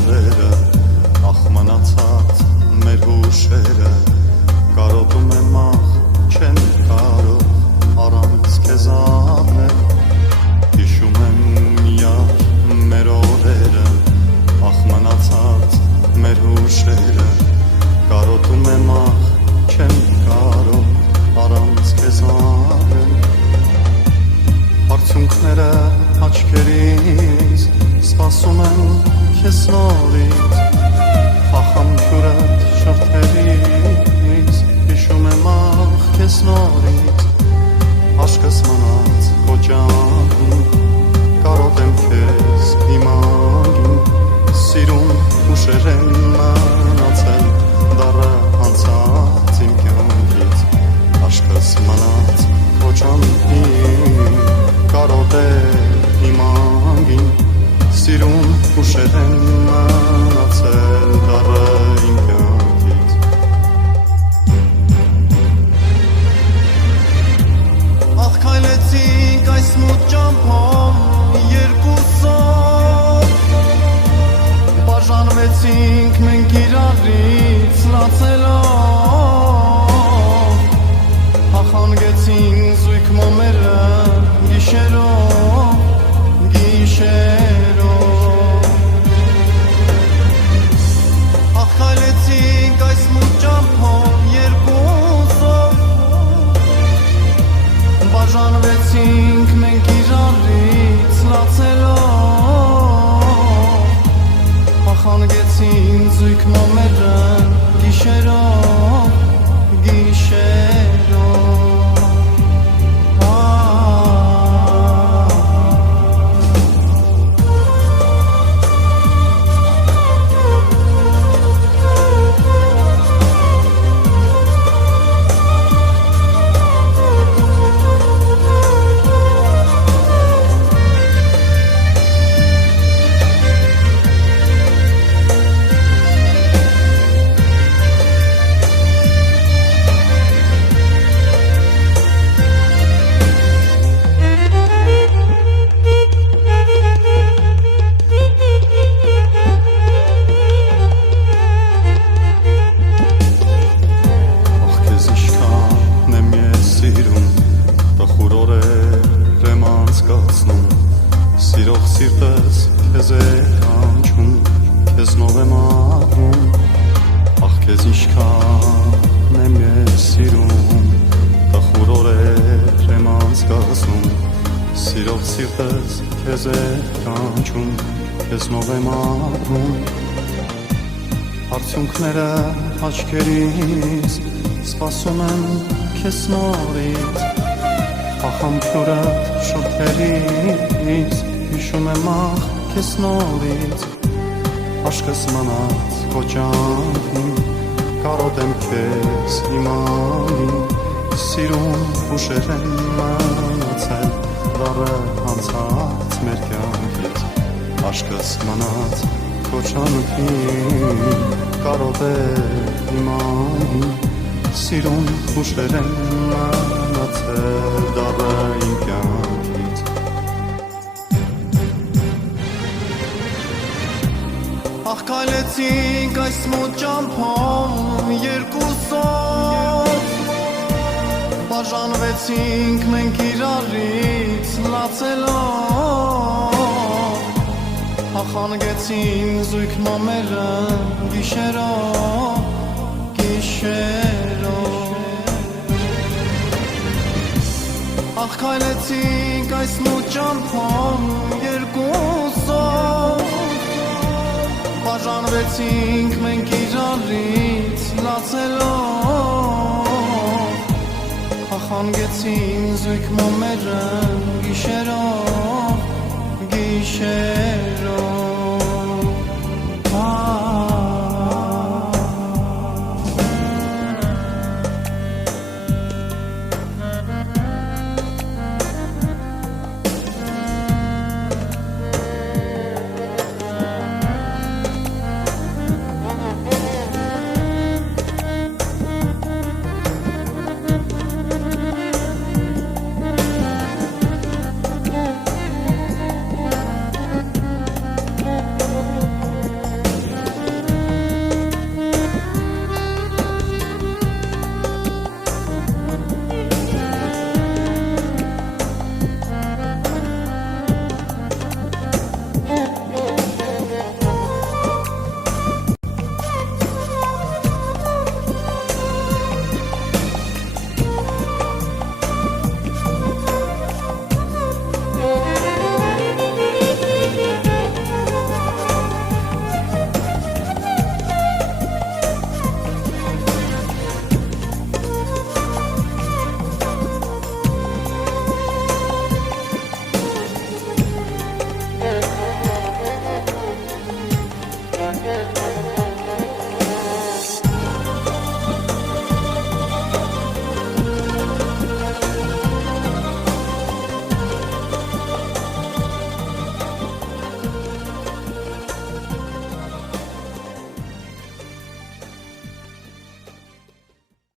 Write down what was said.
օրերը, ախ մնացած մեր հուշերը, կարոտում եմ ախ չեմ կարող առանց քեզ ապրել, հիշում եմ միար մեր օրերը, ախ մնացած մեր հուշերը, կարոտում եմ ախ չեմ կարող առանց քեզ ապրել, արդյունքները աչքերից սպասում եմ քեզ նորից, ախամքյուրդ շրթերից հիշում եմ ախ քեզ նորից, աշկս մնաց քո ջանքին, կարոտեմ քեզ հիմագին, սիրուն հուշեր են մնացել դառը անցած իմ կյանքից, աշկս մնաց քո ջանքին, կարոտեմ հիմագին, սիրուն հուշեր են մնացել դառը իմ կյանքից, ախ քայլեցինք այս մութ ճամփով երկուսով, բաժանվեցինք մենք իրարից լացելով, ախ հանգեցին զույգ մոմերը գիշերով, ախ քայլեցինք այս մութ ճամփով երկուսով, բաժանվեցինք մենք իրարից լացելով, ախ հանգեցին զույգ մոմերը գիշերով, սիրող սիրտս քեզ է կանչում, քեզնով եմ ապրում, ախ քեզ ինչքան եմ ես սիրում, տխուր օրեր եմ անցկացնում, սիրող սիրտս քեզ է կանչում, քեզնով եմ ապրում, արդյունքները աչքերից սպասում եմ քեզ նորից, ախամքյուրդ շրթերից հիշում եմ ախ քեզ նորից, աշկս մնաց քո ջանքին, կարոտեմ քեզ հիմագին, սիրուն հուշեր են մնացել դառը անցած մեր կյանքից, աշկս մնաց քո ջանքին, կարոտեմ հիմագին, սիրուն հուշեր են մնացել դառը իմ կյանքից, ախ քայլեցինք այս մութ ճամփով երկուսով, բաժանվեցինք մենք իրարից լացելով, ախ հանգեցին զույգ մոմերը գիշերով, ախ քայլեցինք այս մութ ճամփով երկուսով, բաժանվեցինք մենք իրարից լացելով, ախ հանգեցին զույգ մոմերը գիշերով,